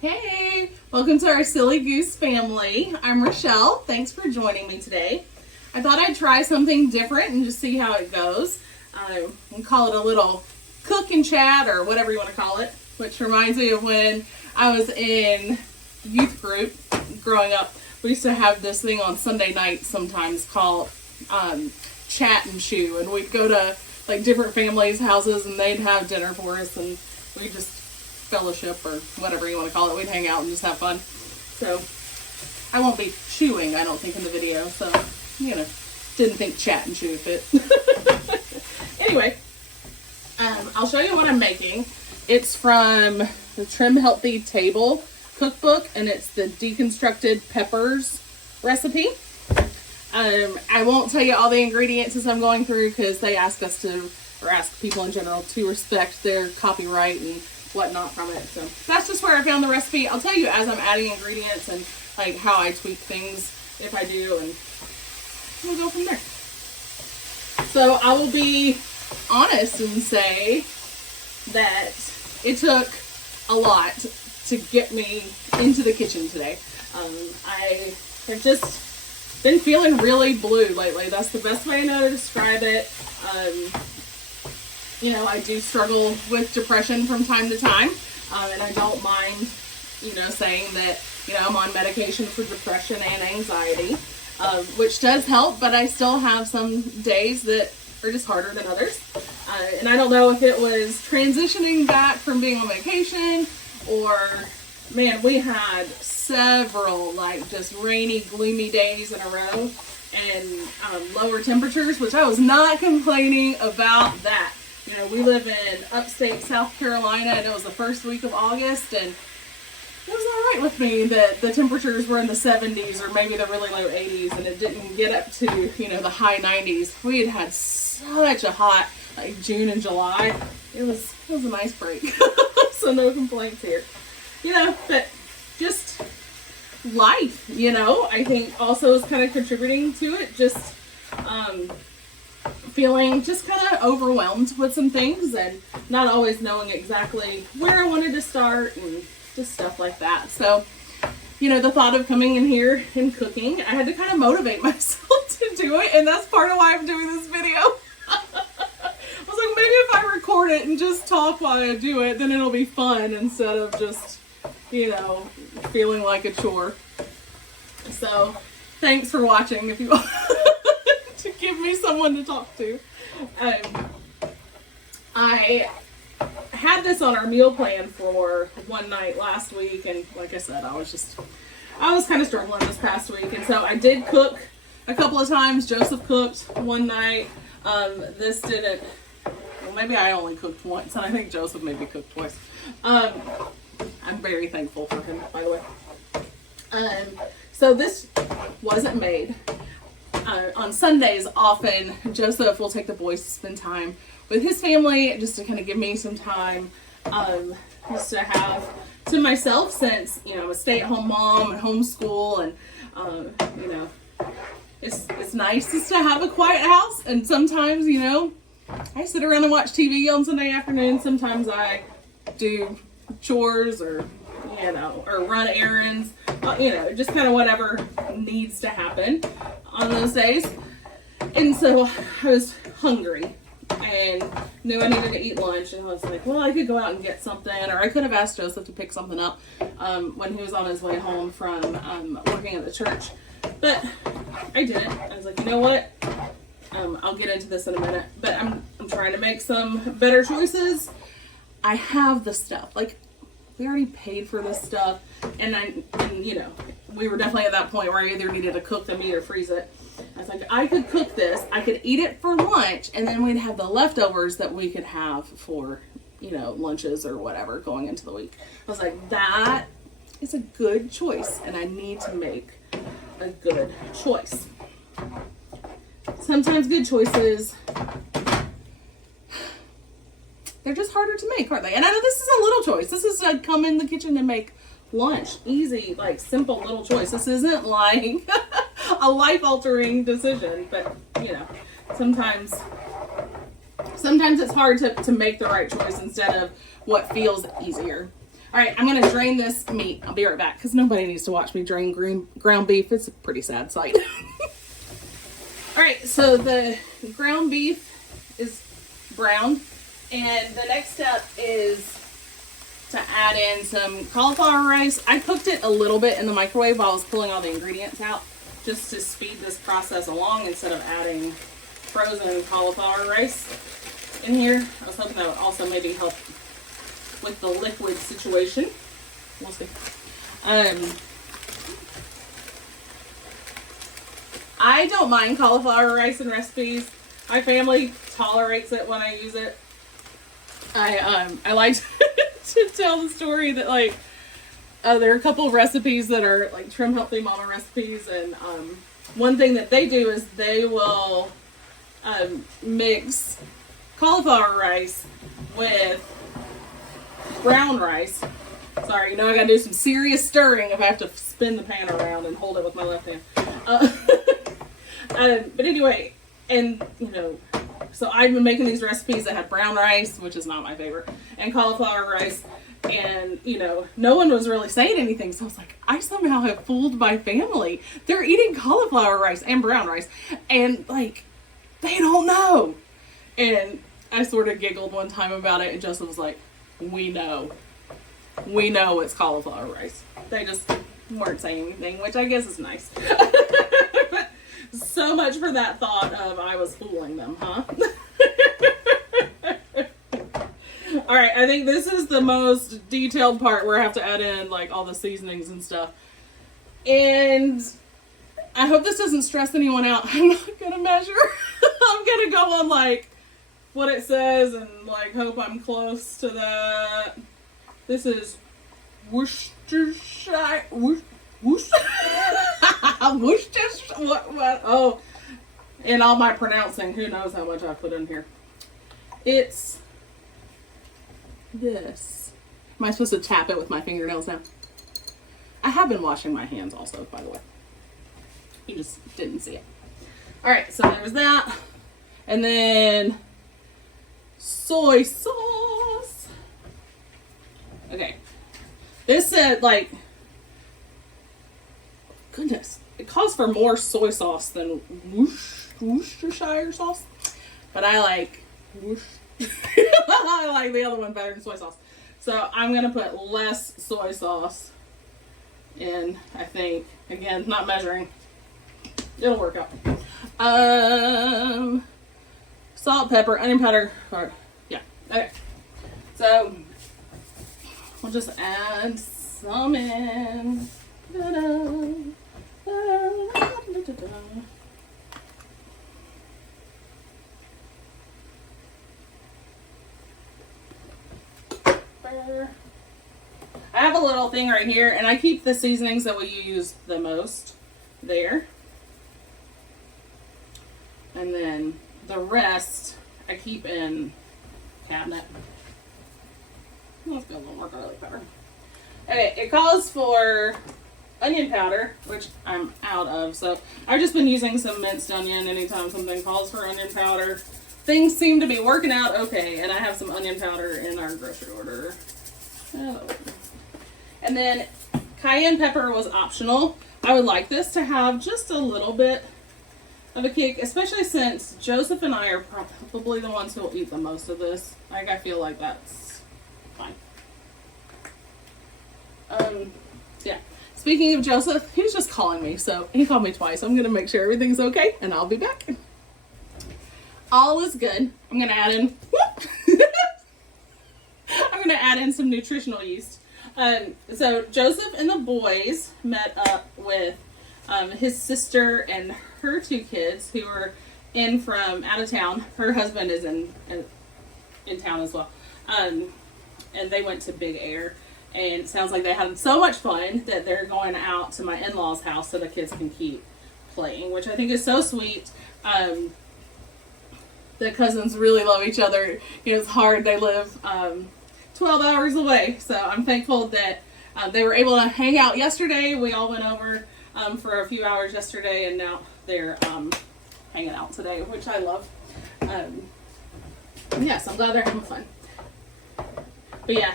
Hey, welcome to our Silly Goose family. I'm Rachelle. Thanks for joining me today. I thought I'd try something different and just see how it goes. We'll call it a little cook and chat or whatever you want to call it, which reminds me of when I was in youth group growing up. We used to have this thing on Sunday nights sometimes called Chat and Chew, and we'd go to like different families' houses and they'd have dinner for us and we'd just fellowship or whatever you want to call it. We'd hang out and just have fun. So I won't be chewing, I don't think, in the video. So, didn't think chat and chew fit. Anyway, I'll show you what I'm making. It's from the Trim Healthy Table cookbook, and it's the Deconstructed Peppers recipe. I won't tell you all the ingredients as I'm going through because they ask us to, or ask people in general to respect their copyright and whatnot from it. So that's just where I found the recipe. I'll tell you as I'm adding ingredients and like how I tweak things if I do, and we'll go from there. So I will be honest and say that it took a lot to get me into the kitchen today. I have just been feeling really blue lately. That's the best way I know to describe it. I do struggle with depression from time to time, and I don't mind, saying that, I'm on medication for depression and anxiety, which does help, but I still have some days that are just harder than others. And I don't know if it was transitioning back from being on vacation or, man, we had several, just rainy, gloomy days in a row and lower temperatures, which I was not complaining about that. We live in upstate South Carolina, and it was the first week of August, and it was all right with me that the temperatures were in the 70s or maybe the really low 80s, and it didn't get up to, the high 90s. We had such a hot, June and July. It was a nice break. So no complaints here. But just life, I think also is kind of contributing to it. Just, feeling just kind of overwhelmed with some things and not always knowing exactly where I wanted to start and just stuff like that. So, the thought of coming in here and cooking, I had to kind of motivate myself to do it, and that's part of why I'm doing this video. I was like, maybe if I record it and just talk while I do it, then it'll be fun instead of just, feeling like a chore. So, thanks for watching if you want to give me someone to talk to. I had this on our meal plan for one night last week, and like I said, I was kind of struggling this past week, and so I did cook a couple of times. Joseph cooked one night. This didn't, well, maybe I only cooked once, and I think Joseph maybe cooked twice. I'm very thankful for him, by the way. So this wasn't made. On Sundays, often Joseph will take the boys to spend time with his family, just to kind of give me some time, just to have to myself, since I'm a stay-at-home mom and homeschool, and it's nice just to have a quiet house. And sometimes I sit around and watch TV on Sunday afternoon. Sometimes I do chores or or run errands, just kind of whatever needs to happen on those days. And so I was hungry and knew I needed to eat lunch, and I was like, well, I could go out and get something, or I could have asked Joseph to pick something up when he was on his way home from working at the church, but I didn't. I was like, you know what, I'll get into this in a minute, but I'm trying to make some better choices. I have the stuff, we already paid for this stuff, and we were definitely at that point where I either needed to cook the meat or freeze it. I was like, I could cook this, I could eat it for lunch, and then we'd have the leftovers that we could have for, lunches or whatever going into the week. I was like, that is a good choice, and I need to make a good choice. Sometimes good choices, they're just harder to make, aren't they? And I know this is a little choice. This is to come in the kitchen and make lunch. Easy, simple little choice. This isn't like a life-altering decision, but, sometimes it's hard to make the right choice instead of what feels easier. All right, I'm going to drain this meat. I'll be right back because nobody needs to watch me drain ground beef. It's a pretty sad sight. All right, so the ground beef is brown, and the next step is to add in some cauliflower rice. I cooked it a little bit in the microwave while I was pulling all the ingredients out, just to speed this process along instead of adding frozen cauliflower rice in here. I was hoping that would also maybe help with the liquid situation. We'll see. I don't mind cauliflower rice in recipes. My family tolerates it when I use it. I like to tell the story that like there are a couple of recipes that are like Trim Healthy Mama recipes, and one thing that they do is they will mix cauliflower rice with brown rice. Sorry, you know I gotta do some serious stirring if I have to spin the pan around and hold it with my left hand. But anyway, and you know, so I've been making these recipes that have brown rice, which is not my favorite, and cauliflower rice, and you know, no one was really saying anything. So I was like, I somehow have fooled my family. They're eating cauliflower rice and brown rice, and like, they don't know. And I sort of giggled one time about it, and Joseph was like, we know it's cauliflower rice. They just weren't saying anything, which I guess is nice. But so much for that thought of I was fooling them, huh? All right, I think this is the most detailed part where I have to add in like all the seasonings and stuff. And I hope this doesn't stress anyone out. I'm not gonna measure. I'm gonna go on like what it says and like hope I'm close to that. This is Worcestershire. Worcestershire. What? Oh, in all my pronouncing, who knows how much I put in here. It's this. Am I supposed to tap it with my fingernails now? I have been washing my hands also, by the way. You just didn't see it. All right, so there's that. And then soy sauce. Okay. This said, like, goodness, it calls for more soy sauce than Worcestershire sauce. But I like I like the other one better than soy sauce. So I'm going to put less soy sauce in, I think. Again, not measuring. It'll work out. Salt, pepper, onion powder. Or, yeah. Okay. So we'll just add some in. Da-da, da-da-da-da-da. I have a little thing right here, and I keep the seasonings that we use the most there. And then the rest I keep in cabinet. Let's go a little more garlic powder. Okay, it calls for onion powder, which I'm out of. So I've just been using some minced onion anytime something calls for onion powder. Things seem to be working out okay, and I have some onion powder in our grocery order. And then cayenne pepper was optional. I would like this to have just a little bit of a kick, especially since Joseph and I are probably the ones who will eat the most of this. Like, I feel like that's fine. Yeah. Speaking of Joseph, he's just calling me, so he called me twice. I'm gonna make sure everything's okay, and I'll be back. All is good. I'm gonna add in. I'm gonna add in some nutritional yeast. So Joseph and the boys met up with his sister and her two kids who were in from out of town. Her husband is in town as well. And they went to Big Air. And it sounds like they had so much fun that they're going out to my in-laws' house so the kids can keep playing, which I think is so sweet. The cousins really love each other. You know, it's hard. They live 12 hours away. So I'm thankful that they were able to hang out yesterday. We all went over for a few hours yesterday, and now they're hanging out today, which I love. Yes, I'm glad they're having fun. But yeah,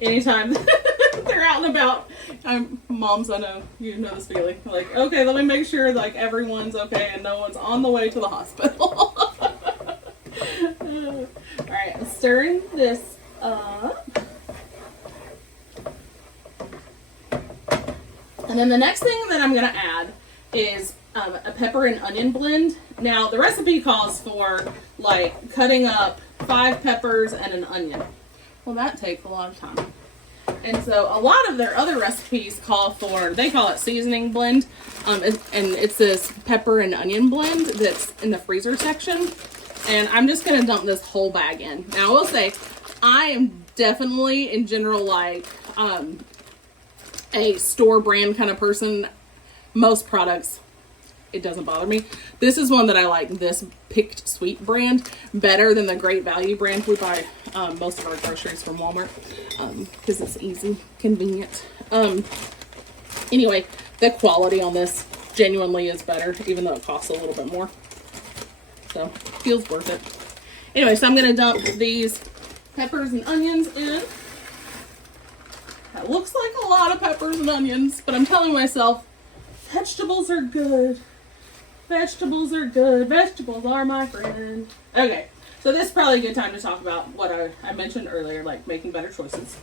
anytime they're out and about, moms, I know you know this feeling. Like, okay, let me make sure like everyone's okay and no one's on the way to the hospital. All right, I'm stirring this up. And then the next thing that I'm going to add is a pepper and onion blend. Now, the recipe calls for like cutting up 5 peppers and an onion. Well, that takes a lot of time. And so a lot of their other recipes call for, they call it seasoning blend. And it's this pepper and onion blend that's in the freezer section. And I'm just going to dump this whole bag in. Now, I will say, I am definitely, in general, like a store brand kind of person. Most products, it doesn't bother me. This is one that I like, this Picked Sweet brand, better than the Great Value brand. We buy most of our groceries from Walmart because it's easy, convenient. Anyway, the quality on this genuinely is better, even though it costs a little bit more. So, feels worth it. Anyway, so I'm going to dump these peppers and onions in. That looks like a lot of peppers and onions, but I'm telling myself, vegetables are good. Vegetables are good. Vegetables are my friend. Okay, so this is probably a good time to talk about what I mentioned earlier, like making better choices.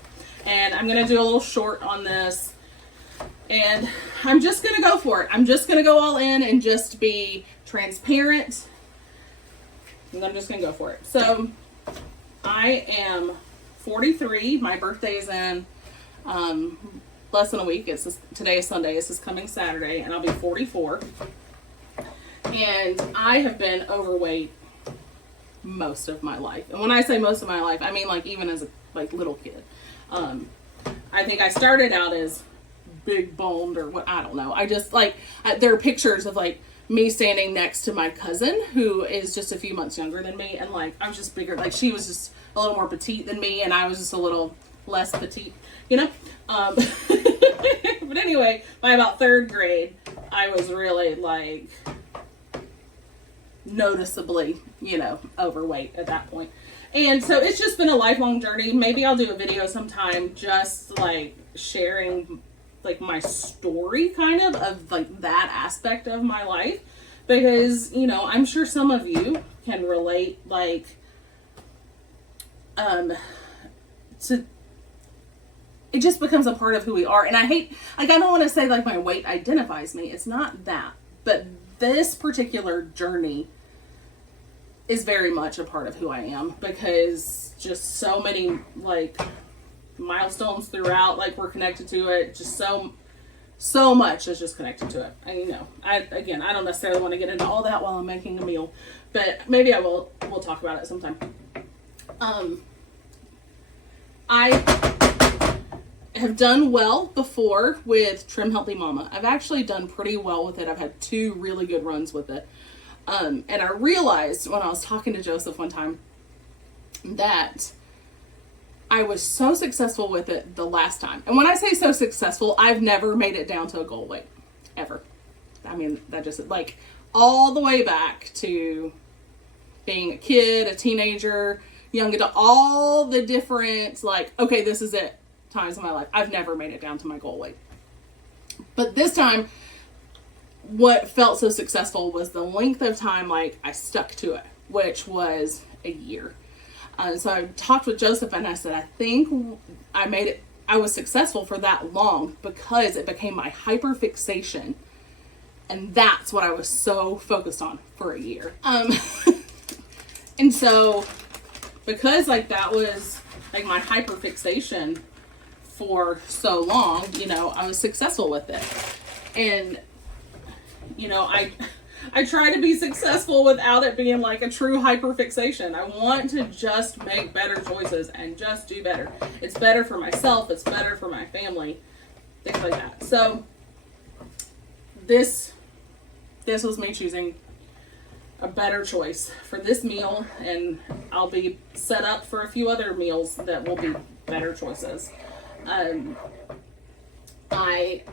And I'm going to do a little short on this. And I'm just going to go for it. I'm just going to go all in and just be transparent. And I'm just going to go for it. So, I am 43. My birthday is in less than a week. Today is Sunday. It's this coming Saturday. And I'll be 44. And I have been overweight most of my life. And when I say most of my life, I mean like even as a little kid. I think I started out as big boned or what, I don't know. I just there are pictures of like me standing next to my cousin who is just a few months younger than me, and like I was just bigger. Like she was just a little more petite than me, and I was just a little less petite, you know. But anyway, by about 3rd grade, I was really like noticeably, you know, overweight at that point. And so it's just been a lifelong journey. Maybe I'll do a video sometime just like sharing like my story kind of like that aspect of my life, because, you know, I'm sure some of you can relate like to it just becomes a part of who we are. And I hate, like, I don't want to say like my weight identifies me. It's not that, but this particular journey is very much a part of who I am, because just so many like milestones throughout, like we're connected to it. Just so much is just connected to it. And you know, I don't necessarily want to get into all that while I'm making a meal, but maybe we'll talk about it sometime. I have done well before with Trim Healthy Mama. I've actually done pretty well with it. I've had 2 really good runs with it. And I realized when I was talking to Joseph one time that I was so successful with it the last time. And when I say so successful, I've never made it down to a goal weight. Ever. I mean, that just, like, all the way back to being a kid, a teenager, young adult, all the different, like, okay, this is it times in my life. I've never made it down to my goal weight. But this time, what felt so successful was the length of time, like, I stuck to it, which was a year. So I talked with Joseph and I said, I think I made it, I was successful for that long because it became my hyperfixation. And that's what I was so focused on for a year. And so because like that was like my hyperfixation for so long, you know, I was successful with it. And, you know, I try to be successful without it being like a true hyperfixation. I want to just make better choices and just do better. It's better for myself. It's better for my family. Things like that. So this was me choosing a better choice for this meal, and I'll be set up for a few other meals that will be better choices. I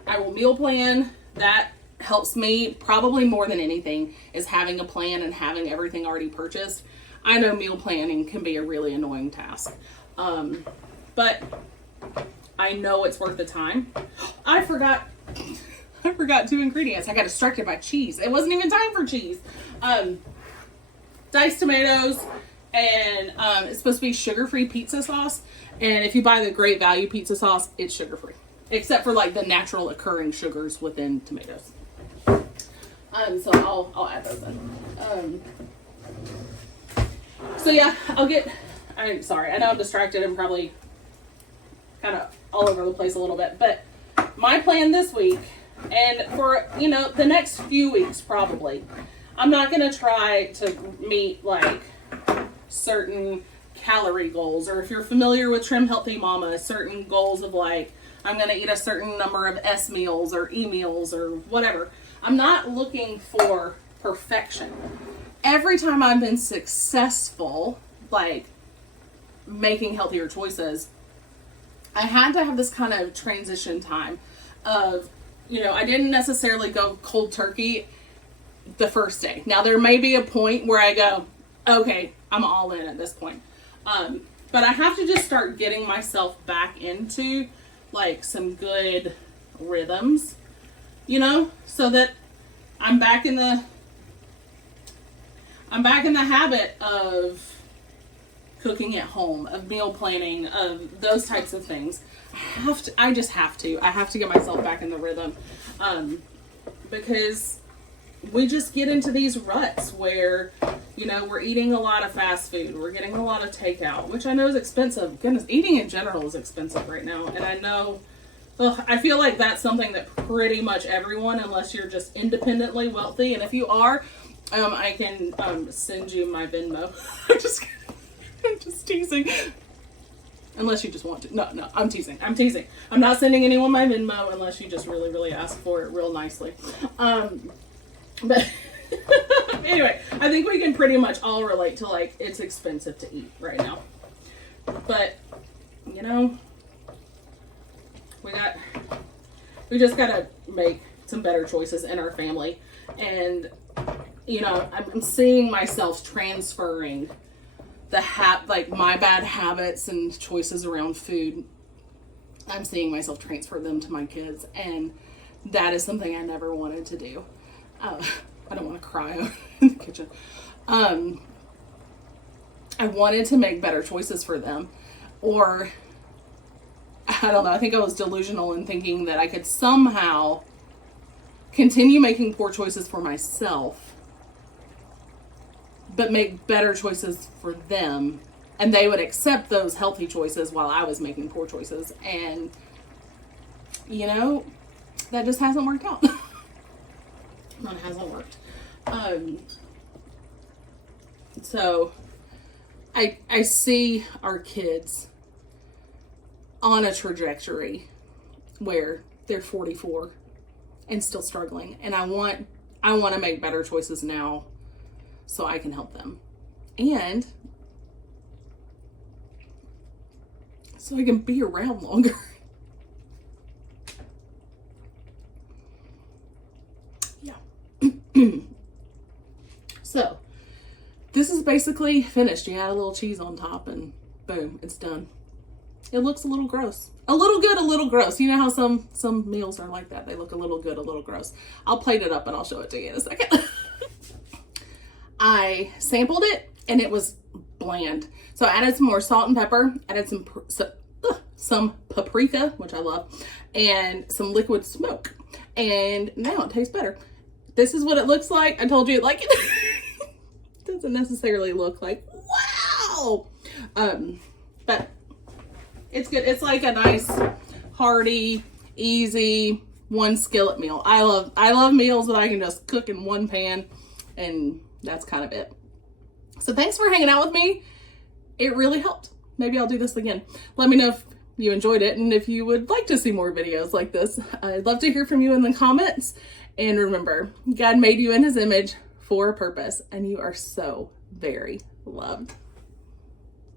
will meal plan. That helps me probably more than anything, is having a plan and having everything already purchased. I know meal planning can be a really annoying task. But I know it's worth the time. I forgot 2 ingredients. I got distracted by cheese. It wasn't even time for cheese. Diced tomatoes, and it's supposed to be sugar-free pizza sauce. And if you buy the Great Value pizza sauce, it's sugar-free, except for like the natural occurring sugars within tomatoes. So I'll add those in. So yeah, I'm sorry. I know I'm distracted and probably kind of all over the place a little bit, but my plan this week, and for, the next few weeks probably, I'm not going to try to meet like certain calorie goals, or if you're familiar with Trim Healthy Mama, certain goals of like, I'm going to eat a certain number of S meals or E meals or whatever. I'm not looking for perfection. Every time I've been successful, like making healthier choices, I had to have this kind of transition time of, I didn't necessarily go cold turkey the first day. Now there may be a point where I go, okay, I'm all in at this point. But I have to just start getting myself back into like some good rhythms, so that I'm back in the habit of cooking at home, of meal planning, of those types of things. I just have to get myself back in the rhythm. Because we just get into these ruts where, we're eating a lot of fast food. We're getting a lot of takeout, which I know is expensive. Goodness, eating in general is expensive right now. And I know, I feel like that's something that pretty much everyone, unless you're just independently wealthy. And if you are, I can send you my Venmo. I'm just teasing. Unless you just want to. No, I'm teasing. I'm not sending anyone my Venmo unless you just really, really ask for it real nicely. But anyway, I think we can pretty much all relate to like, it's expensive to eat right now. But, we just gotta make some better choices in our family. And, I'm seeing myself transferring my bad habits and choices around food. I'm seeing myself transfer them to my kids, and that is something I never wanted to do. I don't want to cry in the kitchen. I wanted to make better choices for them, or I don't know. I think I was delusional in thinking that I could somehow continue making poor choices for myself, but make better choices for them, and they would accept those healthy choices while I was making poor choices. And that just hasn't worked out. That hasn't worked. So I see our kids on a trajectory where they're 44 and still struggling, and I want to make better choices now so I can help them, and so I can be around longer. Yeah. So this is basically finished. You add a little cheese on top and boom, it's done. It looks a little gross. A little good, a little gross. You know how some meals are like that. They look a little good, a little gross. I'll plate it up and I'll show it to you in a second. I sampled it and it was bland. So I added some more salt and pepper, added some paprika, which I love, and some liquid smoke. And now it tastes better. This is what it looks like. I told you like it doesn't necessarily look like wow. But it's good. It's like a nice, hearty, easy one skillet meal. I love meals that I can just cook in one pan, and that's kind of it. So thanks for hanging out with me. It really helped. Maybe I'll do this again. Let me know if you enjoyed it and if you would like to see more videos like this. I'd love to hear from you in the comments. And remember, God made you in his image for a purpose, and you are so very loved.